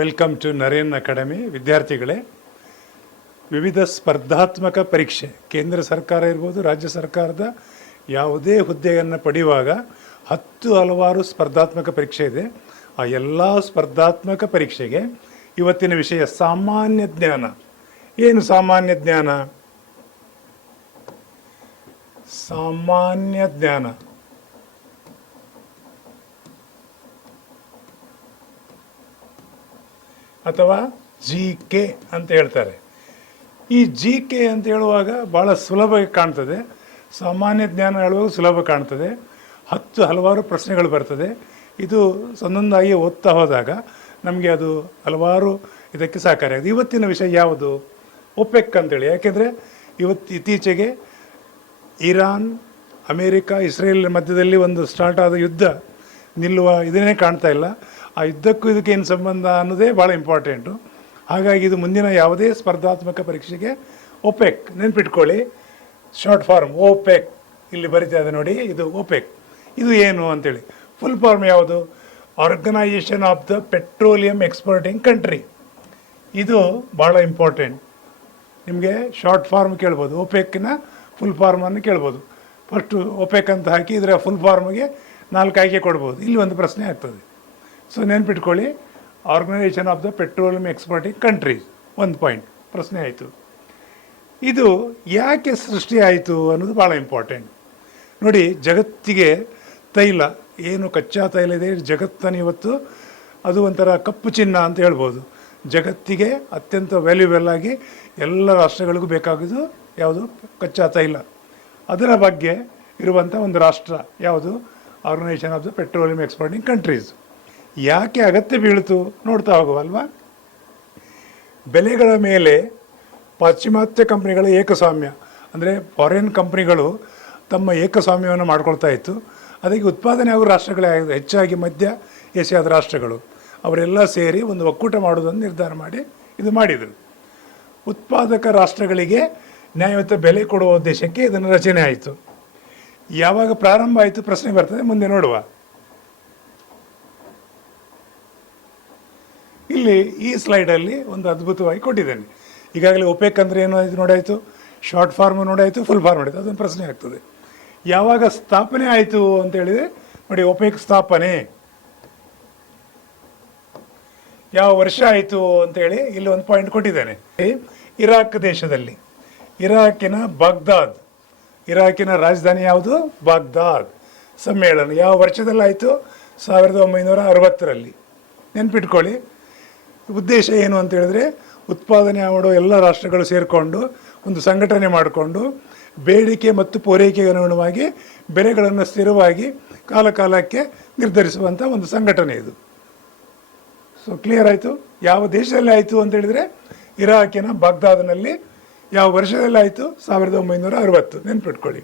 Welcome to Naren academy. ವಿದ್ಯಾರ್ಥಿಗಳೇ, ವಿವಿಧ ಸ್ಪರ್ಧಾತ್ಮಕ ಪರೀಕ್ಷೆ ಕೇಂದ್ರ ಸರ್ಕಾರ ಇರ್ಬೋದು, ರಾಜ್ಯ ಸರ್ಕಾರದ ಯಾವುದೇ ಹುದ್ದೆಯನ್ನು ಪಡೆಯುವಾಗ ಹಲವಾರು ಸ್ಪರ್ಧಾತ್ಮಕ ಪರೀಕ್ಷೆ ಇದೆ. ಆ ಎಲ್ಲ ಸ್ಪರ್ಧಾತ್ಮಕ ಪರೀಕ್ಷೆಗೆ ಇವತ್ತಿನ ವಿಷಯ ಸಾಮಾನ್ಯ ಜ್ಞಾನ. ಏನು ಸಾಮಾನ್ಯ ಜ್ಞಾನ? ಸಾಮಾನ್ಯ ಜ್ಞಾನ ಅಥವಾ GK ಅಂತ ಹೇಳ್ತಾರೆ. ಈ GK ಅಂತ ಹೇಳುವಾಗ ಭಾಳ ಸುಲಭ ಕಾಣ್ತದೆ. ಸಾಮಾನ್ಯ ಜ್ಞಾನ ಹೇಳುವಾಗ ಸುಲಭ ಕಾಣ್ತದೆ. ಹಲವಾರು ಪ್ರಶ್ನೆಗಳು ಬರ್ತದೆ. ಇದು ಒಂದೊಂದಾಗಿ ಓದ್ತಾ ಹೋದಾಗ ನಮಗೆ ಅದು ಹಲವಾರು ಇದಕ್ಕೆ ಸಹಕಾರಿಯಾಗಿದೆ. ಇವತ್ತಿನ ವಿಷಯ ಯಾವುದು? ಒಪೆಕ್ ಅಂತೇಳಿ. ಯಾಕೆಂದರೆ ಇತ್ತೀಚೆಗೆ ಇರಾನ್, ಅಮೇರಿಕಾ, ಇಸ್ರೇಲ್ ಮಧ್ಯದಲ್ಲಿ ಒಂದು ಸ್ಟಾರ್ಟ್ ಆದ ಯುದ್ಧ ನಿಲ್ಲುವ ಇದನ್ನೇ ಕಾಣ್ತಾ ಇಲ್ಲ. ಆ ಯುದ್ಧಕ್ಕೂ ಇದಕ್ಕೆ ಏನು ಸಂಬಂಧ ಅನ್ನೋದೇ ಭಾಳ ಇಂಪಾರ್ಟೆಂಟು. ಹಾಗಾಗಿ ಇದು ಮುಂದಿನ ಯಾವುದೇ ಸ್ಪರ್ಧಾತ್ಮಕ ಪರೀಕ್ಷೆಗೆ ಒಪೆಕ್ ನೆನ್ಪಿಟ್ಕೊಳ್ಳಿ. ಶಾರ್ಟ್ ಫಾರ್ಮ್ OPEC ಇಲ್ಲಿ ಬರೀತಾ ಇದೆ ನೋಡಿ, ಇದು OPEC. ಇದು ಏನು ಅಂತೇಳಿ ಫುಲ್ ಫಾರ್ಮ್ ಯಾವುದು? Organisation of the petroleum exporting country. ಇದು ಭಾಳ ಇಂಪಾರ್ಟೆಂಟ್. ನಿಮಗೆ ಶಾರ್ಟ್ ಫಾರ್ಮ್ ಕೇಳ್ಬೋದು, OPECನ ಫುಲ್ ಫಾರ್ಮನ್ನು ಕೇಳ್ಬೋದು. ಫಸ್ಟು OPEC ಅಂತ ಹಾಕಿ ಇದರ ಫುಲ್ ಫಾರ್ಮ್ಗೆ 4 ಆಯ್ಕೆ ಕೊಡ್ಬೋದು. ಇಲ್ಲಿ ಒಂದು ಪ್ರಶ್ನೆ ಆಗ್ತದೆ. ಸೊ ನೆನ್ಪಿಟ್ಕೊಳ್ಳಿ, organisation of the petroleum exporting countries. 1 point ಪ್ರಶ್ನೆ ಆಯಿತು. ಇದು ಯಾಕೆ ಸೃಷ್ಟಿ ಆಯಿತು ಅನ್ನೋದು ಭಾಳ ಇಂಪಾರ್ಟೆಂಟ್. ನೋಡಿ, ಜಗತ್ತಿಗೆ ತೈಲ, ಏನು ಕಚ್ಚಾ ತೈಲ ಇದೆ ಜಗತ್ತನ್ನು ಇವತ್ತು ಅದು ಒಂಥರ ಕಪ್ಪು ಚಿನ್ನ ಅಂತ ಹೇಳ್ಬೋದು. ಜಗತ್ತಿಗೆ ಅತ್ಯಂತ ವ್ಯಾಲ್ಯೂಬಲ್ ಆಗಿ ಎಲ್ಲ ರಾಷ್ಟ್ರಗಳಿಗೂ ಬೇಕಾಗಿದ್ದು ಯಾವುದು? ಕಚ್ಚಾ ತೈಲ. ಅದರ ಬಗ್ಗೆ ಇರುವಂಥ ಒಂದು ರಾಷ್ಟ್ರ ಯಾವುದು? Organisation of the petroleum exporting countries. ಯಾಕೆ ಅಗತ್ಯ ಬೀಳ್ತು ನೋಡ್ತಾ ಹೋಗುವಲ್ವಾ? ಬೆಲೆಗಳ ಮೇಲೆ ಪಾಶ್ಚಿಮಾತ್ಯ ಕಂಪ್ನಿಗಳ ಏಕಸ್ವಾಮ್ಯ, ಅಂದರೆ ಫಾರಿನ್ ಕಂಪ್ನಿಗಳು ತಮ್ಮ ಏಕಸ್ವಾಮ್ಯವನ್ನು ಮಾಡ್ಕೊಳ್ತಾ ಇತ್ತು. ಅದಕ್ಕೆ ಉತ್ಪಾದನೆ ಆಗೋ ರಾಷ್ಟ್ರಗಳೇ ಆಗಿದೆ, ಹೆಚ್ಚಾಗಿ ಮಧ್ಯ ಏಷ್ಯಾದ ರಾಷ್ಟ್ರಗಳು. ಅವರೆಲ್ಲ ಸೇರಿ ಒಂದು ಒಕ್ಕೂಟ ಮಾಡೋದನ್ನು ನಿರ್ಧಾರ ಮಾಡಿ ಇದು ಮಾಡಿದರು. ಉತ್ಪಾದಕ ರಾಷ್ಟ್ರಗಳಿಗೆ ನ್ಯಾಯಯುತ ಬೆಲೆ ಕೊಡುವ ಉದ್ದೇಶಕ್ಕೆ ಇದನ್ನು ರಚನೆ ಆಯಿತು. ಯಾವಾಗ ಪ್ರಾರಂಭ ಆಯಿತು ಪ್ರಶ್ನೆ ಬರ್ತದೆ, ಮುಂದೆ ನೋಡುವ. ಇಲ್ಲಿ ಈ ಸ್ಲೈಡಲ್ಲಿ ಒಂದು ಅದ್ಭುತವಾಗಿ ಕೊಟ್ಟಿದ್ದೇನೆ. ಈಗಾಗಲೇ OPEC ಅಂದರೆ ಏನು ಇದು ನೋಡಾಯಿತು, ಶಾರ್ಟ್ ಫಾರ್ಮ್ ನೋಡಾಯಿತು, ಫುಲ್ ಫಾರ್ಮ್ ನೋಡಾಯಿತು. ಅದೊಂದು ಪ್ರಶ್ನೆ ಆಗ್ತದೆ. ಯಾವಾಗ ಸ್ಥಾಪನೆ ಆಯಿತು ಅಂತೇಳಿದರೆ ನೋಡಿ, OPEC ಸ್ಥಾಪನೆ ಯಾವ ವರ್ಷ ಆಯಿತು ಅಂತೇಳಿ ಇಲ್ಲಿ ಒಂದು ಪಾಯಿಂಟ್ ಕೊಟ್ಟಿದ್ದೇನೆ. ಇರಾಕ್ ದೇಶದಲ್ಲಿ, ಇರಾಕಿನ ಬಾಗ್ದಾದ್, ಇರಾಕಿನ ರಾಜಧಾನಿ ಯಾವುದು? ಬಾಗ್ದಾದ್. ಸಮ್ಮೇಳನ ಯಾವ ವರ್ಷದಲ್ಲಾಯಿತು? 1960ರಲ್ಲಿ. ನೆನ್ಪಿಟ್ಕೊಳ್ಳಿ. ಉದ್ದೇಶ ಏನು ಅಂತ ಹೇಳಿದ್ರೆ, ಉತ್ಪಾದನೆ ಮಾಡೋ ಎಲ್ಲ ರಾಷ್ಟ್ರಗಳು ಸೇರಿಕೊಂಡು ಒಂದು ಸಂಘಟನೆ ಮಾಡಿಕೊಂಡು ಬೇಡಿಕೆ ಮತ್ತು ಪೂರೈಕೆಗೆ ಅನುಗುಣವಾಗಿ ಬೆಲೆಗಳನ್ನು ಸ್ಥಿರವಾಗಿ ಕಾಲಕ್ಕೆ ನಿರ್ಧರಿಸುವಂಥ ಒಂದು ಸಂಘಟನೆ ಇದು. ಸೊ ಕ್ಲಿಯರ್ ಆಯಿತು? ಯಾವ ದೇಶದಲ್ಲಿ ಆಯಿತು ಅಂತ ಹೇಳಿದರೆ ಇರಾಕಿನ ಬಾಗ್ದಾದ್ನಲ್ಲಿ. ಯಾವ ವರ್ಷದಲ್ಲಿ ಆಯಿತು? 1960. ನೆನ್ಪಿಟ್ಕೊಳ್ಳಿ,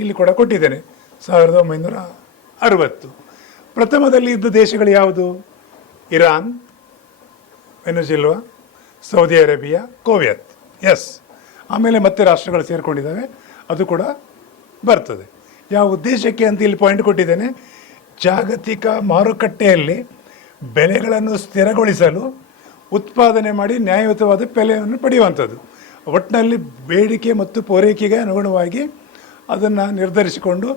ಇಲ್ಲಿ ಕೂಡ ಕೊಟ್ಟಿದ್ದೇನೆ 1960. ಪ್ರಥಮದಲ್ಲಿ ಇದ್ದ ದೇಶಗಳು ಯಾವುದು? Iran, Venezuela, Saudi Arabia, Kuwait. Yes. ಆಮೇಲೆ ಮತ್ತೆ ರಾಷ್ಟ್ರಗಳು ಸೇರಿಕೊಂಡಿದ್ದಾವೆ, ಅದು ಕೂಡ ಬರ್ತದೆ. ಯಾವ ಉದ್ದೇಶಕ್ಕೆ ಅಂತ ಇಲ್ಲಿ ಪಾಯಿಂಟ್ ಕೊಟ್ಟಿದ್ದೇನೆ. ಜಾಗತಿಕ ಮಾರುಕಟ್ಟೆಯಲ್ಲಿ ಬೆಲೆಗಳನ್ನು ಸ್ಥಿರಗೊಳಿಸಲು ಉತ್ಪಾದನೆ ಮಾಡಿ ನ್ಯಾಯಯುತವಾದ ಬೆಲೆಯನ್ನು ಪಡೆಯುವಂಥದ್ದು. ಒಟ್ಟಿನಲ್ಲಿ ಬೇಡಿಕೆ ಮತ್ತು ಪೂರೈಕೆಗೆ ಅನುಗುಣವಾಗಿ ಅದನ್ನು ನಿರ್ಧರಿಸಿಕೊಂಡು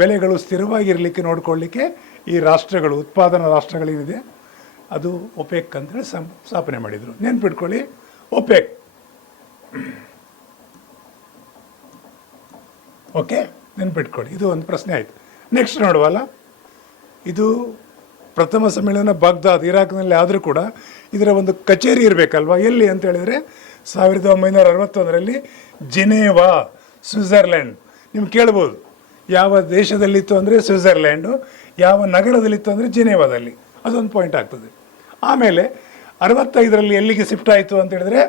ಬೆಲೆಗಳು ಸ್ಥಿರವಾಗಿರಲಿಕ್ಕೆ ನೋಡಿಕೊಳ್ಳಿಕ್ಕೆ ಈ ರಾಷ್ಟ್ರಗಳು, ಉತ್ಪಾದನಾ ರಾಷ್ಟ್ರಗಳೇನಿದೆ ಅದು OPEC ಅಂತೇಳಿ ಸ್ಥಾಪನೆ ಮಾಡಿದರು. ನೆನ್ಪಿಟ್ಕೊಳ್ಳಿ, OPEC. ಓಕೆ, ನೆನ್ಪಿಟ್ಕೊಳ್ಳಿ. ಇದು ಒಂದು ಪ್ರಶ್ನೆ ಆಯಿತು. ನೆಕ್ಸ್ಟ್ ನೋಡುವಲ್ಲ, ಇದು ಪ್ರಥಮ ಸಮ್ಮೇಳನ ಬಾಗ್ದಾದ್, ಇರಾಕ್ನಲ್ಲಿ ಆದರೂ ಕೂಡ ಇದರ ಒಂದು ಕಚೇರಿ ಇರಬೇಕಲ್ವ? ಎಲ್ಲಿ ಅಂತ ಹೇಳಿದರೆ 1961ರಲ್ಲಿ ಜಿನೇವಾ, ಸ್ವಿಟ್ಜರ್ಲ್ಯಾಂಡ್. ನಿಮ್ಗೆ ಕೇಳ್ಬೋದು ಯಾವ ದೇಶದಲ್ಲಿತ್ತು ಅಂದರೆ ಸ್ವಿಟ್ಜರ್ಲ್ಯಾಂಡು, ಯಾವ ನಗರದಲ್ಲಿತ್ತು ಅಂದರೆ ಜಿನೇವಾದಲ್ಲಿ. ಅದೊಂದು ಪಾಯಿಂಟ್ ಆಗ್ತದೆ. ಆಮೇಲೆ 65ರಲ್ಲಿ ಎಲ್ಲಿಗೆ ಶಿಫ್ಟ್ ಆಯಿತು ಅಂತ ಹೇಳಿದ್ರೆ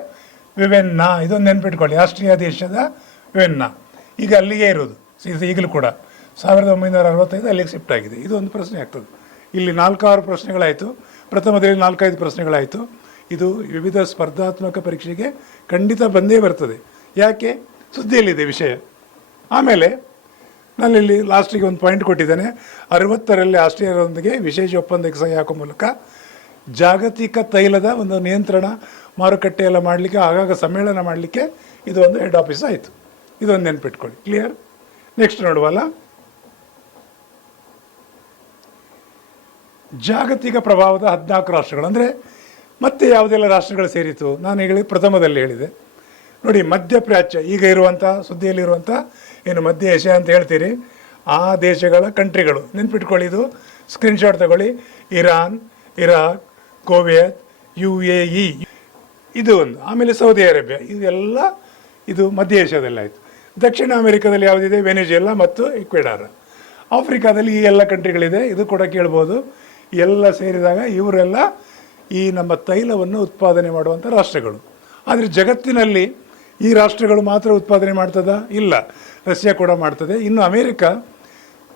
ವಿಯೆನ್ನಾ. ಇದೊಂದು ನೆನ್ಪಿಟ್ಕೊಳ್ಳಿ, ಆಸ್ಟ್ರಿಯಾ ದೇಶದ ವಿಯೆನ್ನಾ. ಈಗ ಅಲ್ಲಿಗೆ ಇರೋದು ಈಗಲೂ ಕೂಡ. 1965 ಅಲ್ಲಿಗೆ ಶಿಫ್ಟ್ ಆಗಿದೆ. ಇದೊಂದು ಪ್ರಶ್ನೆ ಆಗ್ತದೆ. ಇಲ್ಲಿ 4-6 ಪ್ರಶ್ನೆಗಳಾಯಿತು. ಪ್ರಥಮದಲ್ಲಿ 4-5 ಪ್ರಶ್ನೆಗಳಾಯಿತು. ಇದು ವಿವಿಧ ಸ್ಪರ್ಧಾತ್ಮಕ ಪರೀಕ್ಷೆಗೆ ಖಂಡಿತ ಬಂದೇ ಬರ್ತದೆ. ಯಾಕೆ? ಸುದ್ದಿಯಲ್ಲಿದೆ ವಿಷಯ. ಆಮೇಲೆ ನಾನಿಲ್ಲಿ ಲಾಸ್ಟಿಗೆ ಒಂದು ಪಾಯಿಂಟ್ ಕೊಟ್ಟಿದ್ದೇನೆ. 60ರಲ್ಲಿ ಆಸ್ಟ್ರೇಲಿಯಾದೊಂದಿಗೆ ವಿಶೇಷ ಒಪ್ಪಂದಕ್ಕೆ ಸಹಿ ಹಾಕುವ ಮೂಲಕ ಜಾಗತಿಕ ತೈಲದ ಒಂದು ನಿಯಂತ್ರಣ ಮಾರುಕಟ್ಟೆ ಎಲ್ಲ ಮಾಡಲಿಕ್ಕೆ ಆಗಾಗ ಸಮ್ಮೇಳನ ಮಾಡಲಿಕ್ಕೆ ಇದು ಒಂದು ಹೆಡ್ ಆಫೀಸ್ ಆಯಿತು. ಇದೊಂದು ನೆನ್ಪಿಟ್ಕೊಳ್ಳಿ. ಕ್ಲಿಯರ್? ನೆಕ್ಸ್ಟ್ ನೋಡುವಲ್ಲ, ಜಾಗತಿಕ ಪ್ರಭಾವದ 14 ರಾಷ್ಟ್ರಗಳು ಅಂದರೆ ಮತ್ತೆ ಯಾವುದೆಲ್ಲ ರಾಷ್ಟ್ರಗಳು ಸೇರಿತು? ನಾನು ಪ್ರಥಮದಲ್ಲಿ ಹೇಳಿದೆ ನೋಡಿ, ಮಧ್ಯಪ್ರಾಚ್ಯ, ಈಗ ಇರುವಂಥ ಸುದ್ದಿಯಲ್ಲಿರುವಂಥ ಏನು ಮಧ್ಯ ಏಷ್ಯಾ ಅಂತ ಹೇಳ್ತೀರಿ, ಆ ದೇಶಗಳ ಕಂಟ್ರಿಗಳು ನೆನ್ಪಿಟ್ಕೊಳ್ಳಿ. ಇದು ಸ್ಕ್ರೀನ್ಶಾಟ್ ತಗೊಳ್ಳಿ. ಇರಾನ್, ಇರಾಕ್, ಕುವೈತ್, UAE, ಇದು ಒಂದು. ಆಮೇಲೆ ಸೌದಿ ಅರೇಬಿಯಾ, ಇದೆಲ್ಲ ಇದು ಮಧ್ಯ ಏಷ್ಯಾದಲ್ಲಿ ಆಯಿತು. ದಕ್ಷಿಣ ಅಮೆರಿಕಾದಲ್ಲಿ ಯಾವುದಿದೆ? ವೆನೆಜುವೆಲಾ ಮತ್ತು ಈಕ್ವೆಡಾರ್. ಆಫ್ರಿಕಾದಲ್ಲಿ ಈ ಎಲ್ಲ ಕಂಟ್ರಿಗಳಿದೆ, ಇದು ಕೂಡ ಕೇಳ್ಬೋದು. ಎಲ್ಲ ಸೇರಿದಾಗ ಇವರೆಲ್ಲ ಈ ನಮ್ಮ ತೈಲವನ್ನು ಉತ್ಪಾದನೆ ಮಾಡುವಂಥ ರಾಷ್ಟ್ರಗಳು. ಆದರೆ ಜಗತ್ತಿನಲ್ಲಿ ಈ ರಾಷ್ಟ್ರಗಳು ಮಾತ್ರ ಉತ್ಪಾದನೆ ಮಾಡ್ತದಾ? ಇಲ್ಲ, ರಷ್ಯಾ ಕೂಡ ಮಾಡ್ತದೆ. ಇನ್ನು ಅಮೇರಿಕ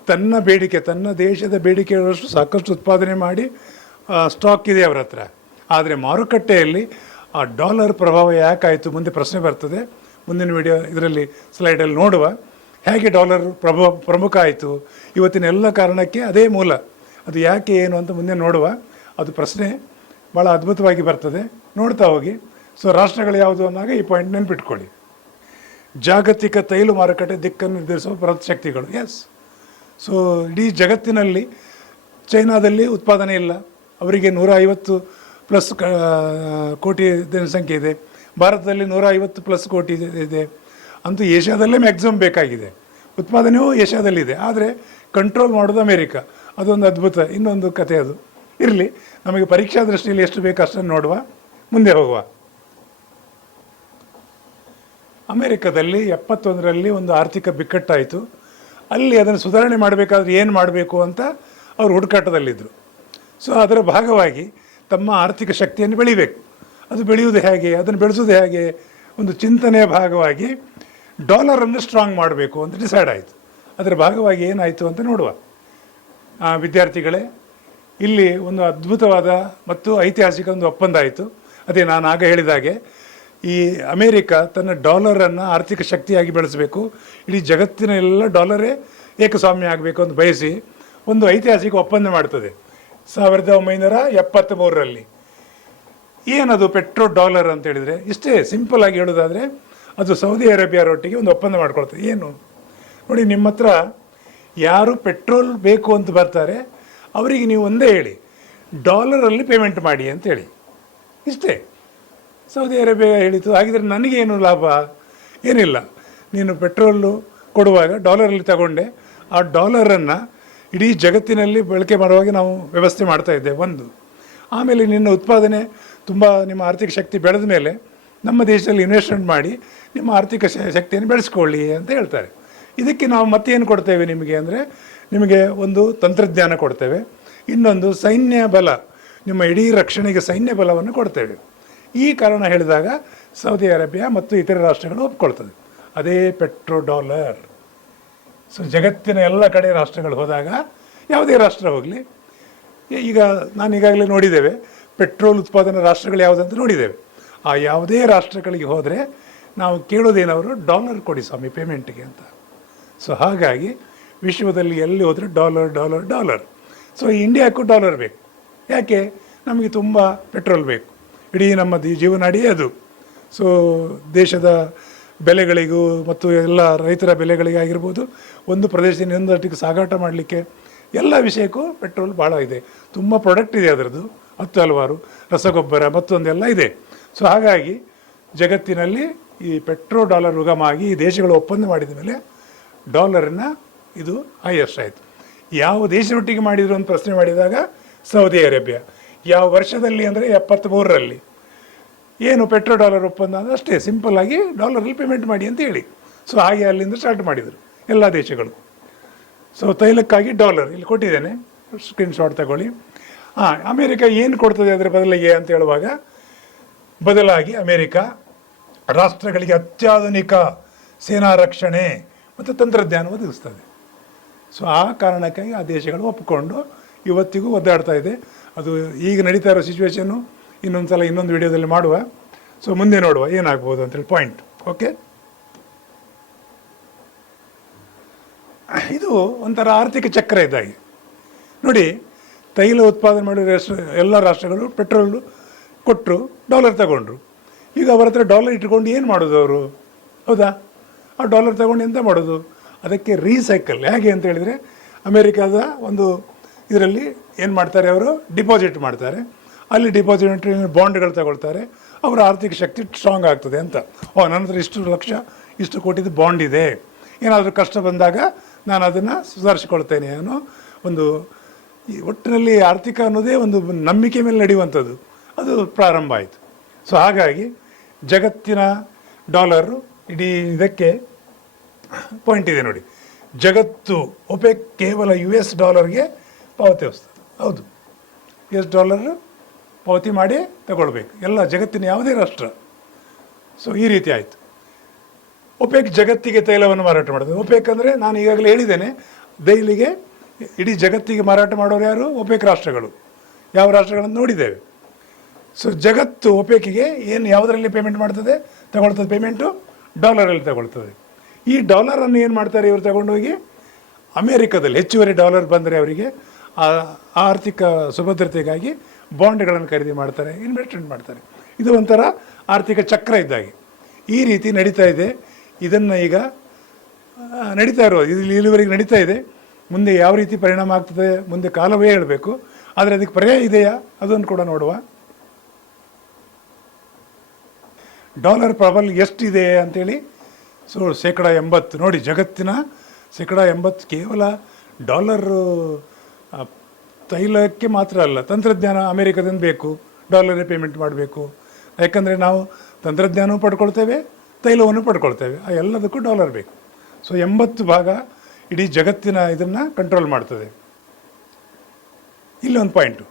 ತನ್ನ ಬೇಡಿಕೆ, ತನ್ನ ದೇಶದ ಬೇಡಿಕೆಯಷ್ಟು ಸಾಕಷ್ಟು ಉತ್ಪಾದನೆ ಮಾಡಿ ಸ್ಟಾಕ್ ಇದೆ ಅವರ ಹತ್ರ. ಆದರೆ ಮಾರುಕಟ್ಟೆಯಲ್ಲಿ ಆ ಡಾಲರ್ ಪ್ರಭಾವ ಯಾಕಾಯಿತು? ಮುಂದೆ ಪ್ರಶ್ನೆ ಬರ್ತದೆ, ಮುಂದಿನ ವಿಡಿಯೋ ಇದರಲ್ಲಿ ಸ್ಲೈಡಲ್ಲಿ ನೋಡುವ. ಹೇಗೆ ಡಾಲರ್ ಪ್ರಮುಖ ಆಯಿತು? ಇವತ್ತಿನ ಎಲ್ಲ ಕಾರಣಕ್ಕೆ ಅದೇ ಮೂಲ. ಅದು ಯಾಕೆ ಏನು ಅಂತ ಮುಂದೆ ನೋಡುವ. ಅದು ಪ್ರಶ್ನೆ ಭಾಳ ಅದ್ಭುತವಾಗಿ ಬರ್ತದೆ, ನೋಡ್ತಾ ಹೋಗಿ. ಸೊ ರಾಷ್ಟ್ರಗಳು ಯಾವುದು ಅನ್ನೋವಾಗ ಈ ಪಾಯಿಂಟ್ ನೆನ್ಪಿಟ್ಕೊಳ್ಳಿ. ಜಾಗತಿಕ ತೈಲ ಮಾರುಕಟ್ಟೆ ದಿಕ್ಕನ್ನು ನಿರ್ಧರಿಸುವ ಬೃಹತ್ ಶಕ್ತಿಗಳು. ಎಸ್. ಸೊ ಇಡೀ ಜಗತ್ತಿನಲ್ಲಿ ಚೈನಾದಲ್ಲಿ ಉತ್ಪಾದನೆ ಇಲ್ಲ, ಅವರಿಗೆ 150+ ಕೋಟಿ ಜನಸಂಖ್ಯೆ ಇದೆ. ಭಾರತದಲ್ಲಿ 150+ ಕೋಟಿ ಇದೆ. ಅಂತೂ ಏಷ್ಯಾದಲ್ಲೇ ಮ್ಯಾಕ್ಸಿಮಮ್ ಬೇಕಾಗಿದೆ. ಉತ್ಪಾದನೆಯೂ ಏಷ್ಯಾದಲ್ಲಿದೆ, ಆದರೆ ಕಂಟ್ರೋಲ್ ಮಾಡೋದು ಅಮೇರಿಕ. ಅದೊಂದು ಅದ್ಭುತ, ಇನ್ನೊಂದು ಕಥೆ ಅದು. ಇರಲಿ, ನಮಗೆ ಪರೀಕ್ಷಾ ದೃಷ್ಟಿಯಲ್ಲಿ ಎಷ್ಟು ಬೇಕು ಅಷ್ಟನ್ನು ನೋಡುವ, ಮುಂದೆ ಹೋಗುವ. ಅಮೇರಿಕದಲ್ಲಿ 71ರಲ್ಲಿ ಒಂದು ಆರ್ಥಿಕ ಬಿಕ್ಕಟ್ಟಾಯಿತು. ಅಲ್ಲಿ ಅದನ್ನು ಸುಧಾರಣೆ ಮಾಡಬೇಕಾದ್ರೆ ಏನು ಮಾಡಬೇಕು ಅಂತ ಅವರು ಹುಡುಕಾಟದಲ್ಲಿದ್ದರು. ಸೊ ಅದರ ಭಾಗವಾಗಿ ತಮ್ಮ ಆರ್ಥಿಕ ಶಕ್ತಿಯನ್ನು ಬೆಳಿಬೇಕು. ಅದು ಬೆಳೆಯುವುದು ಹೇಗೆ, ಅದನ್ನು ಬೆಳೆಸೋದು ಹೇಗೆ, ಒಂದು ಚಿಂತನೆಯ ಭಾಗವಾಗಿ ಡಾಲರನ್ನು ಸ್ಟ್ರಾಂಗ್ ಮಾಡಬೇಕು ಅಂತ ಡಿಸೈಡ್ ಆಯಿತು. ಅದರ ಭಾಗವಾಗಿ ಏನಾಯಿತು ಅಂತ ನೋಡುವ. ವಿದ್ಯಾರ್ಥಿಗಳೇ, ಇಲ್ಲಿ ಒಂದು ಅದ್ಭುತವಾದ ಮತ್ತು ಐತಿಹಾಸಿಕ ಒಂದು ಒಪ್ಪಂದ ಆಯಿತು. ಅದೇ ನಾನು ಆಗ ಹೇಳಿದಾಗೆ, ಈ ಅಮೇರಿಕ ತನ್ನ ಡಾಲರನ್ನು ಆರ್ಥಿಕ ಶಕ್ತಿಯಾಗಿ ಬೆಳೆಸಬೇಕು, ಇಡೀ ಜಗತ್ತಿನ ಎಲ್ಲ ಡಾಲರೇ ಏಕಸ್ವಾಮ್ಯ ಆಗಬೇಕು ಅಂತ ಬಯಸಿ ಒಂದು ಐತಿಹಾಸಿಕ ಒಪ್ಪಂದ ಮಾಡ್ತದೆ 1973ರಲ್ಲಿ. ಏನದು ಪೆಟ್ರೋ ಡಾಲರ್ ಅಂತ ಹೇಳಿದರೆ, ಇಷ್ಟೇ ಸಿಂಪಲ್ ಆಗಿ ಹೇಳೋದಾದರೆ, ಅದು ಸೌದಿ ಅರೇಬಿಯಾರೊಟ್ಟಿಗೆ ಒಂದು ಒಪ್ಪಂದ ಮಾಡ್ಕೊಳ್ತದೆ. ಏನು ನೋಡಿ, ನಿಮ್ಮ ಹತ್ರ ಯಾರು ಪೆಟ್ರೋಲ್ ಬೇಕು ಅಂತ ಬರ್ತಾರೆ ಅವರಿಗೆ ನೀವು ಒಂದೇ ಹೇಳಿ, ಡಾಲರಲ್ಲಿ ಪೇಮೆಂಟ್ ಮಾಡಿ ಅಂತೇಳಿ. ಇಷ್ಟೇ ಸೌದಿ ಅರೇಬಿಯಾ ಹೇಳಿತು. ಹಾಗಿದ್ರೆ ನನಗೇನು ಲಾಭ? ಏನಿಲ್ಲ, ನೀನು ಪೆಟ್ರೋಲು ಕೊಡುವಾಗ ಡಾಲರಲ್ಲಿ ತಗೊಂಡೆ, ಆ ಡಾಲರನ್ನು ಇಡೀ ಜಗತ್ತಿನಲ್ಲಿ ಬಳಕೆ ಮಾಡುವಾಗ ನಾವು ವ್ಯವಸ್ಥೆ ಮಾಡ್ತಾ ಇದ್ದೇವೆ ಒಂದು. ಆಮೇಲೆ ನಿನ್ನ ಉತ್ಪಾದನೆ ತುಂಬ, ನಿಮ್ಮ ಆರ್ಥಿಕ ಶಕ್ತಿ ಬೆಳೆದ ಮೇಲೆ ನಮ್ಮ ದೇಶದಲ್ಲಿ ಇನ್ವೆಸ್ಟ್ಮೆಂಟ್ ಮಾಡಿ ನಿಮ್ಮ ಆರ್ಥಿಕ ಶಕ್ತಿಯನ್ನು ಬೆಳೆಸ್ಕೊಳ್ಳಿ ಅಂತ ಹೇಳ್ತಾರೆ. ಇದಕ್ಕೆ ನಾವು ಮತ್ತೇನು ಕೊಡ್ತೇವೆ ನಿಮಗೆ ಅಂದರೆ, ನಿಮಗೆ ಒಂದು ತಂತ್ರಜ್ಞಾನ ಕೊಡ್ತೇವೆ, ಇನ್ನೊಂದು ಸೈನ್ಯ ಬಲ, ನಿಮ್ಮ ಇಡೀ ರಕ್ಷಣೆಗೆ ಸೈನ್ಯ ಬಲವನ್ನು ಕೊಡ್ತೇವೆ. ಈ ಕಾರಣ ಹೇಳಿದಾಗ ಸೌದಿ ಅರೇಬಿಯಾ ಮತ್ತು ಇತರೆ ರಾಷ್ಟ್ರಗಳು ಒಪ್ಕೊಳ್ತದೆ. ಅದೇ ಪೆಟ್ರೋ ಡಾಲರ್. ಸೊ ಜಗತ್ತಿನ ಎಲ್ಲ ಕಡೆ ರಾಷ್ಟ್ರಗಳು ಹೋದಾಗ, ಯಾವುದೇ ರಾಷ್ಟ್ರ ಹೋಗಲಿ, ಈಗ ನಾನು ಈಗಾಗಲೇ ನೋಡಿದ್ದೇವೆ ಪೆಟ್ರೋಲ್ ಉತ್ಪಾದನಾ ರಾಷ್ಟ್ರಗಳು ಯಾವುದಂತ ನೋಡಿದ್ದೇವೆ. ಆ ಯಾವುದೇ ರಾಷ್ಟ್ರಗಳಿಗೆ ಹೋದರೆ ನಾವು ಕೇಳೋದೇನವರು, ಡಾಲರ್ ಕೊಡಿ ಸ್ವಾಮಿ ಪೇಮೆಂಟಿಗೆ ಅಂತ. ಸೊ ಹಾಗಾಗಿ ವಿಶ್ವದಲ್ಲಿ ಎಲ್ಲಿ ಹೋದರೆ ಡಾಲರ್ ಡಾಲರ್ ಡಾಲರ್. ಸೊ ಇಂಡಿಯಾಕ್ಕೂ ಡಾಲರ್ ಬೇಕು. ಯಾಕೆ? ನಮಗೆ ತುಂಬ ಪೆಟ್ರೋಲ್ ಬೇಕು, ಇಡೀ ನಮ್ಮ ಜೀವನಾಡಿಯೇ ಅದು. ಸೊ ದೇಶದ ಬೆಲೆಗಳಿಗೂ ಮತ್ತು ಎಲ್ಲ ರೈತರ ಬೆಲೆಗಳಿಗಾಗಿರ್ಬೋದು, ಒಂದು ಪ್ರದೇಶದಿಂದ ಇನ್ನೊಂದಟ್ಟಿಗೆ ಸಾಗಾಟ ಮಾಡಲಿಕ್ಕೆ ಎಲ್ಲ ವಿಷಯಕ್ಕೂ ಪೆಟ್ರೋಲ್ ಭಾಳ ಇದೆ. ತುಂಬ ಪ್ರಾಡಕ್ಟ್ ಇದೆ ಅದರದ್ದು, 10 ಹಲವಾರು ರಸಗೊಬ್ಬರ ಮತ್ತೊಂದೆಲ್ಲ ಇದೆ. ಸೊ ಹಾಗಾಗಿ ಜಗತ್ತಿನಲ್ಲಿ ಈ ಪೆಟ್ರೋ ಡಾಲರ್ ಉಗಮ ಆಗಿ ಈ ದೇಶಗಳು ಒಪ್ಪಂದ ಮಾಡಿದ ಮೇಲೆ ಡಾಲರನ್ನು ಇದು ಹೈಯೆಸ್ಟ್ ಆಯಿತು. ಯಾವ ದೇಶದೊಟ್ಟಿಗೆ ಮಾಡಿದರು ಅಂತ ಪ್ರಶ್ನೆ ಮಾಡಿದಾಗ ಸೌದಿ ಅರೇಬಿಯಾ. ಯಾವ ವರ್ಷದಲ್ಲಿ ಅಂದರೆ 73ರಲ್ಲಿ. ಏನು ಪೆಟ್ರೋ ಡಾಲರ್ ಒಪ್ಪಂದ ಅಂದರೆ ಅಷ್ಟೇ ಸಿಂಪಲ್ಲಾಗಿ ಡಾಲರಲ್ಲಿ ಪೇಮೆಂಟ್ ಮಾಡಿ ಅಂತ ಹೇಳಿ. ಸೊ ಹಾಗೆ ಅಲ್ಲಿಂದ ಸ್ಟಾರ್ಟ್ ಮಾಡಿದರು ಎಲ್ಲ ದೇಶಗಳು. ಸೊ ತೈಲಕ್ಕಾಗಿ ಡಾಲರ್ ಇಲ್ಲಿ ಕೊಟ್ಟಿದ್ದೇನೆ, ಸ್ಕ್ರೀನ್ಶಾಟ್ ತಗೊಳ್ಳಿ. ಅಮೇರಿಕ ಏನು ಕೊಡ್ತದೆ ಅದರ ಬದಲಿಗೆ ಅಂತ ಹೇಳುವಾಗ, ಬದಲಾಗಿ ಅಮೇರಿಕ ರಾಷ್ಟ್ರಗಳಿಗೆ ಅತ್ಯಾಧುನಿಕ ಸೇನಾ ರಕ್ಷಣೆ ಮತ್ತು ತಂತ್ರಜ್ಞಾನ ಒದಗಿಸ್ತದೆ. ಸೊ ಆ ಕಾರಣಕ್ಕಾಗಿ ಆ ದೇಶಗಳು ಒಪ್ಪಿಕೊಂಡು ಇವತ್ತಿಗೂ ಒದ್ದಾಡ್ತಾ ಇದೆ. ಅದು ಈಗ ನಡೀತಾ ಇರೋ ಸಿಚುವೇಶನ್ನು ಇನ್ನೊಂದು ಸಲ ಇನ್ನೊಂದು ವಿಡಿಯೋದಲ್ಲಿ ಮಾಡುವ. ಸೊ ಮುಂದೆ ನೋಡುವ ಏನಾಗ್ಬೋದು ಅಂತೇಳಿ ಪಾಯಿಂಟ್. ಓಕೆ, ಇದು ಒಂಥರ ಆರ್ಥಿಕ ಚಕ್ರ ಇದ್ದಾಗೆ ನೋಡಿ. ತೈಲ ಉತ್ಪಾದನೆ ಮಾಡಿರೋ ಎಲ್ಲ ರಾಷ್ಟ್ರಗಳು ಪೆಟ್ರೋಲು ಕೊಟ್ಟರು, ಡಾಲರ್ ತಗೊಂಡ್ರು. ಈಗ ಅವರ ಹತ್ರ ಡಾಲರ್ ಇಟ್ಕೊಂಡು ಏನು ಮಾಡೋದು ಅವರು? ಹೌದಾ? ಆ ಡಾಲರ್ ತಗೊಂಡು ಎಂತ ಮಾಡೋದು? ಅದಕ್ಕೆ ರೀಸೈಕಲ್ ಹೇಗೆ ಅಂತ ಹೇಳಿದರೆ, ಅಮೇರಿಕಾದ ಒಂದು ಇದರಲ್ಲಿ ಏನು ಮಾಡ್ತಾರೆ, ಅವರು ಡಿಪಾಸಿಟ್ ಮಾಡ್ತಾರೆ. ಅಲ್ಲಿ ಡಿಪಾಸಿಟ್ ಬಾಂಡ್ಗಳು ತಗೊಳ್ತಾರೆ. ಅವರ ಆರ್ಥಿಕ ಶಕ್ತಿ ಸ್ಟ್ರಾಂಗ್ ಆಗ್ತದೆ ಅಂತ. ನನ್ನ ಹತ್ರ ಇಷ್ಟು ಲಕ್ಷ ಇಷ್ಟು ಕೋಟಿದು ಬಾಂಡ್ ಇದೆ, ಏನಾದರೂ ಕಷ್ಟ ಬಂದಾಗ ನಾನು ಅದನ್ನು ಸುಧಾರಿಸಿಕೊಳ್ತೇನೆ ಅನ್ನೋ ಒಂದು ಈ ಒಟ್ಟಿನಲ್ಲಿ ಆರ್ಥಿಕ ಅನ್ನೋದೇ ಒಂದು ನಂಬಿಕೆ ಮೇಲೆ ನಡೆಯುವಂಥದ್ದು. ಅದು ಪ್ರಾರಂಭ ಆಯಿತು. ಸೊ ಹಾಗಾಗಿ ಜಗತ್ತಿನ ಡಾಲರು ಇಡೀ ಇದಕ್ಕೆ ಪಾಯಿಂಟ್ ಇದೆ ನೋಡಿ. ಜಗತ್ತು ಒಪೆಕ್ ಕೇವಲ US ಡಾಲರ್ಗೆ ಪಾವತಿ ವಹಿಸ್ತದೆ. ಹೌದು, US ಡಾಲರ್ ಪಾವತಿ ಮಾಡಿ ತಗೊಳ್ಬೇಕು ಎಲ್ಲ ಜಗತ್ತಿನ ಯಾವುದೇ ರಾಷ್ಟ್ರ. ಸೊ ಈ ರೀತಿ ಆಯಿತು. ಒಪೆಕ್ ಜಗತ್ತಿಗೆ ತೈಲವನ್ನು ಮಾರಾಟ ಮಾಡೋದು. ಒಪೆಕ್ ಅಂದರೆ ನಾನು ಈಗಾಗಲೇ ಹೇಳಿದ್ದೇನೆ, ದೈಲಿಗೆ ಇಡೀ ಜಗತ್ತಿಗೆ ಮಾರಾಟ ಮಾಡೋರು ಯಾರು? ಒಪೆಕ್ ರಾಷ್ಟ್ರಗಳು. ಯಾವ ರಾಷ್ಟ್ರಗಳನ್ನು ನೋಡಿದ್ದೇವೆ. ಸೊ ಜಗತ್ತು ಒಪೆಕ್ಕಿಗೆ ಏನು ಯಾವುದರಲ್ಲಿ ಪೇಮೆಂಟ್ ಮಾಡ್ತದೆ, ತಗೊಳ್ತದೆ ಪೇಮೆಂಟು? ಡಾಲರಲ್ಲಿ ತಗೊಳ್ತದೆ. ಈ ಡಾಲರನ್ನು ಏನು ಮಾಡ್ತಾರೆ ಇವರು ತಗೊಂಡೋಗಿ ಅಮೇರಿಕಾದಲ್ಲಿ ಹೆಚ್ಚುವರಿ ಡಾಲರ್ ಬಂದರೆ ಅವರಿಗೆ ಆರ್ಥಿಕ ಸುಭದ್ರತೆಗಾಗಿ ಬಾಂಡ್ಗಳನ್ನು ಖರೀದಿ ಮಾಡ್ತಾರೆ, ಇನ್ವೆಸ್ಟ್ಮೆಂಟ್ ಮಾಡ್ತಾರೆ. ಇದು ಒಂಥರ ಆರ್ಥಿಕ ಚಕ್ರ ಇದ್ದಾಗೆ ಈ ರೀತಿ ನಡೀತಾ ಇದೆ. ಇದನ್ನು ಈಗ ನಡೀತಾ ಇರೋದು ಇದು ಇಲ್ಲಿವರೆಗೆ ನಡೀತಾ ಇದೆ. ಮುಂದೆ ಯಾವ ರೀತಿ ಪರಿಣಾಮ ಆಗ್ತದೆ ಮುಂದೆ ಕಾಲವೇ ಹೇಳಬೇಕು. ಆದರೆ ಅದಕ್ಕೆ ಪರ್ಯಾಯ ಇದೆಯಾ ಅದನ್ನು ಕೂಡ ನೋಡುವ. ಡಾಲರ್ ಪ್ರಬಲ್ ಎಷ್ಟಿದೆ ಅಂಥೇಳಿ. ಸೊ 80% ನೋಡಿ, ಜಗತ್ತಿನ 80% ಕೇವಲ ಡಾಲರು ತೈಲಕ್ಕೆ ಮಾತ್ರ ಅಲ್ಲ, ತಂತ್ರಜ್ಞಾನ ಅಮೇರಿಕಾದಿಂದ ಬೇಕು, ಡಾಲರೇ ಪೇಮೆಂಟ್ ಮಾಡಬೇಕು. ಯಾಕಂದರೆ ನಾವು ತಂತ್ರಜ್ಞಾನವೂ ಪಡ್ಕೊಳ್ತೇವೆ, ತೈಲವನ್ನು ಪಡ್ಕೊಳ್ತೇವೆ, ಆ ಎಲ್ಲದಕ್ಕೂ ಡಾಲರ್ ಬೇಕು. ಸೊ 80% ಇಡೀ ಜಗತ್ತಿನ ಇದನ್ನು ಕಂಟ್ರೋಲ್ ಮಾಡ್ತದೆ. ಇಲ್ಲಿ ಒಂದು ಪಾಯಿಂಟು,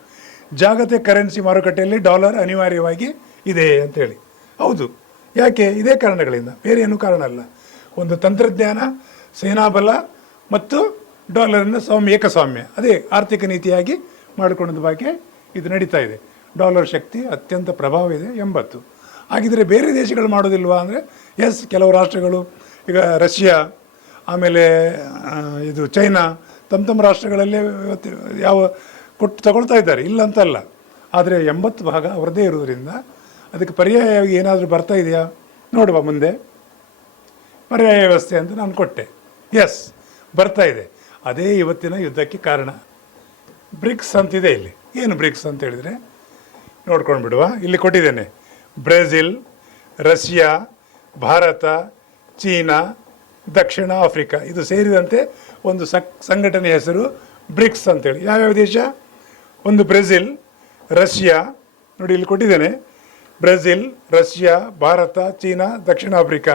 ಜಾಗತಿಕ ಕರೆನ್ಸಿ ಮಾರುಕಟ್ಟೆಯಲ್ಲಿ ಡಾಲರ್ ಅನಿವಾರ್ಯವಾಗಿ ಇದೆ ಅಂತೇಳಿ. ಹೌದು, ಯಾಕೆ? ಇದೇ ಕಾರಣಗಳಿಂದ, ಬೇರೆ ಏನೂ ಕಾರಣ ಅಲ್ಲ. ಒಂದು ತಂತ್ರಜ್ಞಾನ, ಸೇನಾಬಲ ಮತ್ತು ಡಾಲರಿನ ಏಕಸ್ವಾಮ್ಯ, ಅದೇ ಆರ್ಥಿಕ ನೀತಿಯಾಗಿ ಮಾಡಿಕೊಂಡ ಬಗ್ಗೆ ಇದು ನಡೀತಾ ಇದೆ. ಡಾಲರ್ ಶಕ್ತಿ ಅತ್ಯಂತ ಪ್ರಭಾವ ಇದೆ 80. ಹಾಗಿದ್ರೆ ಬೇರೆ ದೇಶಗಳು ಮಾಡೋದಿಲ್ವಾ ಅಂದರೆ, ಎಸ್, ಕೆಲವು ರಾಷ್ಟ್ರಗಳು, ಈಗ ರಷ್ಯಾ, ಆಮೇಲೆ ಇದು ಚೈನಾ, ತಮ್ಮ ರಾಷ್ಟ್ರಗಳಲ್ಲೇ ಯಾವ ಕೊಟ್ಟು ತಗೊಳ್ತಾ ಇದ್ದಾರೆ, ಇಲ್ಲ ಅಂತಲ್ಲ. ಆದರೆ 80% ಅವರದೇ ಇರೋದ್ರಿಂದ ಅದಕ್ಕೆ ಪರ್ಯಾಯವಾಗಿ ಏನಾದರೂ ಬರ್ತಾ ಇದೆಯಾ ನೋಡುವ ಮುಂದೆ. ಪರ್ಯಾಯ ವ್ಯವಸ್ಥೆ ಅಂತ ನಾನು ಕೊಟ್ಟೆ, ಎಸ್ ಬರ್ತಾ ಇದೆ. ಅದೇ ಇವತ್ತಿನ ಯುದ್ಧಕ್ಕೆ ಕಾರಣ. ಬ್ರಿಕ್ಸ್ ಅಂತಿದೆ ಇಲ್ಲಿ. ಏನು ಬ್ರಿಕ್ಸ್ ಅಂತ ಹೇಳಿದರೆ ನೋಡ್ಕೊಂಡು ಬಿಡುವ, ಇಲ್ಲಿ ಕೊಟ್ಟಿದ್ದೇನೆ. ಬ್ರೆಜಿಲ್, ರಷ್ಯಾ, ಭಾರತ, ಚೀನಾ, ದಕ್ಷಿಣ ಆಫ್ರಿಕಾ ಇದು ಸೇರಿದಂತೆ ಒಂದು ಸಂಘಟನೆಯ ಹೆಸರು ಬ್ರಿಕ್ಸ್ ಅಂತೇಳಿ. ಯಾವ್ಯಾವ ದೇಶ? ಒಂದು ಬ್ರೆಜಿಲ್, ರಷ್ಯಾ, ನೋಡಿ ಇಲ್ಲಿ ಕೊಟ್ಟಿದ್ದೇನೆ. ಬ್ರೆಜಿಲ್, ರಷ್ಯಾ, ಭಾರತ, ಚೀನಾ, ದಕ್ಷಿಣ ಆಫ್ರಿಕಾ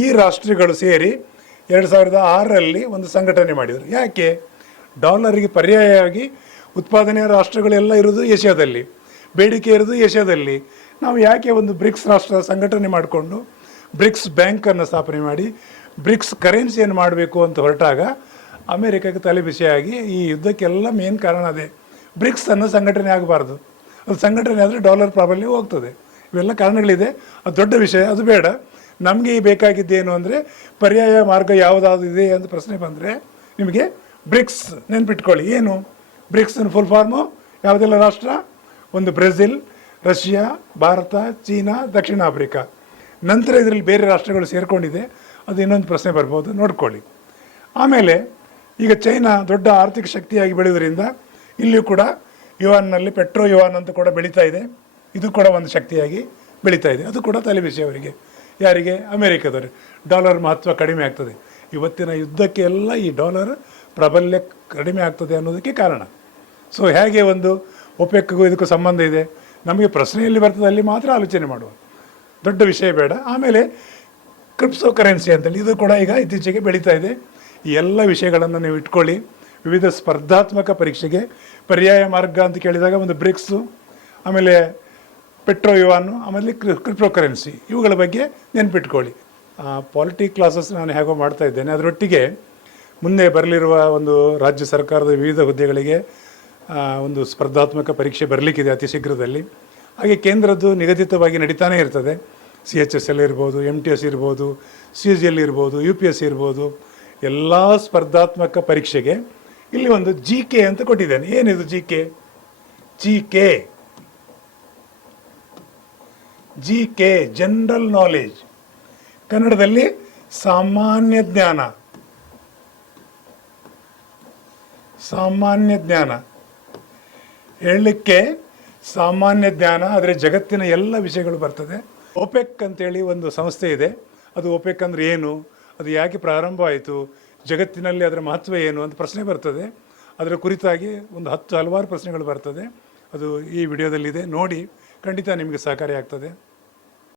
ಈ ರಾಷ್ಟ್ರಗಳು ಸೇರಿ 2006ರಲ್ಲಿ ಒಂದು ಸಂಘಟನೆ ಮಾಡಿದರು. ಯಾಕೆ? ಡಾಲರಿಗೆ ಪರ್ಯಾಯವಾಗಿ ಉತ್ಪಾದನೆಯ ರಾಷ್ಟ್ರಗಳೆಲ್ಲ ಇರೋದು ಏಷ್ಯಾದಲ್ಲಿ, ಬೇಡಿಕೆ ಇರೋದು ಏಷ್ಯಾದಲ್ಲಿ. ನಾವು ಯಾಕೆ ಒಂದು ಬ್ರಿಕ್ಸ್ ರಾಷ್ಟ್ರ ಸಂಘಟನೆ ಮಾಡಿಕೊಂಡು ಬ್ರಿಕ್ಸ್ ಬ್ಯಾಂಕನ್ನು ಸ್ಥಾಪನೆ ಮಾಡಿ ಬ್ರಿಕ್ಸ್ ಕರೆನ್ಸಿಯನ್ನು ಮಾಡಬೇಕು ಅಂತ ಹೊರಟಾಗ ಅಮೇರಿಕಾಗೆ ತಲೆ ಬಿಸಿಯಾಗಿ ಈ ಯುದ್ಧಕ್ಕೆಲ್ಲ ಮೇನ್ ಕಾರಣ ಅದೇ. ಬ್ರಿಕ್ಸ್ ಅನ್ನೋ ಸಂಘಟನೆ ಆಗಬಾರ್ದು. ಅದು ಸಂಘಟನೆ ಆದರೆ ಡಾಲರ್ ಪ್ರಾಬಲ್ಯ ಹೋಗ್ತದೆ. ಇವೆಲ್ಲ ಕಾರಣಗಳಿದೆ, ಅದು ದೊಡ್ಡ ವಿಷಯ, ಅದು ಬೇಡ. ನಮಗೆ ಬೇಕಾಗಿದ್ದೇನು ಅಂದರೆ ಪರ್ಯಾಯ ಮಾರ್ಗ ಯಾವುದಾದ್ರು ಇದೆ ಅಂತ ಪ್ರಶ್ನೆ ಬಂದರೆ ನಿಮಗೆ ಬ್ರಿಕ್ಸ್ ನೆನ್ಪಿಟ್ಕೊಳ್ಳಿ. ಏನು ಬ್ರಿಕ್ಸ್ನ ಫುಲ್ ಫಾರ್ಮು? ಯಾವುದೆಲ್ಲ ರಾಷ್ಟ್ರ? ಒಂದು ಬ್ರೆಜಿಲ್, ರಷ್ಯಾ, ಭಾರತ, ಚೀನಾ, ದಕ್ಷಿಣ ಆಫ್ರಿಕಾ. ನಂತರ ಇದರಲ್ಲಿ ಬೇರೆ ರಾಷ್ಟ್ರಗಳು ಸೇರಿಕೊಂಡಿದೆ, ಅದು ಇನ್ನೊಂದು ಪ್ರಶ್ನೆ ಬರ್ಬೋದು, ನೋಡ್ಕೊಳ್ಳಿ. ಆಮೇಲೆ ಈಗ ಚೈನಾ ದೊಡ್ಡ ಆರ್ಥಿಕ ಶಕ್ತಿಯಾಗಿ ಬೆಳೆಯೋದ್ರಿಂದ ಇಲ್ಲಿಯೂ ಕೂಡ ಯುವಾನ್ನಲ್ಲಿ ಪೆಟ್ರೋ ಯುವಾನ್ ಅಂತ ಕೂಡ ಬೆಳೀತಾ ಇದೆ. ಇದು ಕೂಡ ಒಂದು ಶಕ್ತಿಯಾಗಿ ಬೆಳೀತಾ ಇದೆ. ಅದು ಕೂಡ ತಲೆಬಿಸಿ ಅವರಿಗೆ. ಯಾರಿಗೆ? ಅಮೇರಿಕಾದವರು. ಡಾಲರ್ ಮಹತ್ವ ಕಡಿಮೆ ಆಗ್ತದೆ. ಇವತ್ತಿನ ಯುದ್ಧಕ್ಕೆ ಎಲ್ಲ ಈ ಡಾಲರ್ ಪ್ರಾಬಲ್ಯ ಕಡಿಮೆ ಆಗ್ತದೆ ಅನ್ನೋದಕ್ಕೆ ಕಾರಣ. ಸೊ ಹೇಗೆ ಒಂದು ಒಪೆಕ್ಗೂ ಇದಕ್ಕೂ ಸಂಬಂಧ ಇದೆ, ನಮಗೆ ಪ್ರಶ್ನೆಯಲ್ಲಿ ಬರ್ತದೆ, ಅಲ್ಲಿ ಮಾತ್ರ ಆಲೋಚನೆ ಮಾಡುವ, ದೊಡ್ಡ ವಿಷಯ ಬೇಡ. ಆಮೇಲೆ ಕ್ರಿಪ್ಟೋ ಕರೆನ್ಸಿ ಅಂತೇಳಿ ಇದು ಕೂಡ ಈಗ ಇತ್ತೀಚೆಗೆ ಬೆಳೀತಾ ಇದೆ. ಈ ಎಲ್ಲ ವಿಷಯಗಳನ್ನು ನೀವು ಇಟ್ಕೊಳ್ಳಿ. ವಿವಿಧ ಸ್ಪರ್ಧಾತ್ಮಕ ಪರೀಕ್ಷೆಗೆ ಪರ್ಯಾಯ ಮಾರ್ಗ ಅಂತ ಕೇಳಿದಾಗ ಒಂದು ಬ್ರಿಕ್ಸು, ಆಮೇಲೆ ಪೆಟ್ರೋ ಯುವಾನು, ಆಮೇಲೆ ಕ್ರಿಪ್ಟೋ ಕರೆನ್ಸಿ, ಇವುಗಳ ಬಗ್ಗೆ ನೆನಪಿಟ್ಕೊಳ್ಳಿ. ಪಾಲಿಟಿ ಕ್ಲಾಸಸ್ ನಾನು ಹೇಗೋ ಮಾಡ್ತಾ ಇದ್ದೇನೆ. ಅದರೊಟ್ಟಿಗೆ ಮುಂದೆ ಬರಲಿರುವ ಒಂದು ರಾಜ್ಯ ಸರ್ಕಾರದ ವಿವಿಧ ಹುದ್ದೆಗಳಿಗೆ ಒಂದು ಸ್ಪರ್ಧಾತ್ಮಕ ಪರೀಕ್ಷೆ ಬರಲಿಕ್ಕಿದೆ ಅತಿ ಶೀಘ್ರದಲ್ಲಿ. ಹಾಗೆ ಕೇಂದ್ರದ್ದು ನಿಗದಿತವಾಗಿ ನಡೀತಾನೆ ಇರ್ತದೆ. CHSL ಇರ್ಬೋದು, MTS ಇರ್ಬೋದು, CGL ಇರ್ಬೋದು, UPSC ಇರ್ಬೋದು. ಎಲ್ಲ ಸ್ಪರ್ಧಾತ್ಮಕ ಪರೀಕ್ಷೆಗೆ ಇಲ್ಲಿ ಒಂದು GK ಅಂತ ಕೊಟ್ಟಿದ್ದೇನೆ. ಏನಿದು GK? G K general knowledge, ಕನ್ನಡದಲ್ಲಿ ಸಾಮಾನ್ಯ ಜ್ಞಾನ. ಸಾಮಾನ್ಯ ಜ್ಞಾನ ಹೇಳಲಿಕ್ಕೆ ಸಾಮಾನ್ಯ ಜ್ಞಾನ, ಆದರೆ ಜಗತ್ತಿನ ಎಲ್ಲ ವಿಷಯಗಳು ಬರ್ತದೆ. ಒಪೆಕ್ ಅಂತೇಳಿ ಒಂದು ಸಂಸ್ಥೆ ಇದೆ. ಅದು ಒಪೆಕ್ ಅಂದರೆ ಏನು, ಅದು ಯಾಕೆ ಪ್ರಾರಂಭ ಆಯಿತು, ಜಗತ್ತಿನಲ್ಲಿ ಅದರ ಮಹತ್ವ ಏನು ಅಂತ ಪ್ರಶ್ನೆ ಬರ್ತದೆ. ಅದರ ಕುರಿತಾಗಿ ಒಂದು 10 ಹಲವಾರು ಪ್ರಶ್ನೆಗಳು ಬರ್ತದೆ. ಅದು ಈ ವಿಡಿಯೋದಲ್ಲಿದೆ, ನೋಡಿ, ಖಂಡಿತ ನಿಮಗೆ ಸಹಕಾರಿ ಆಗ್ತದೆ.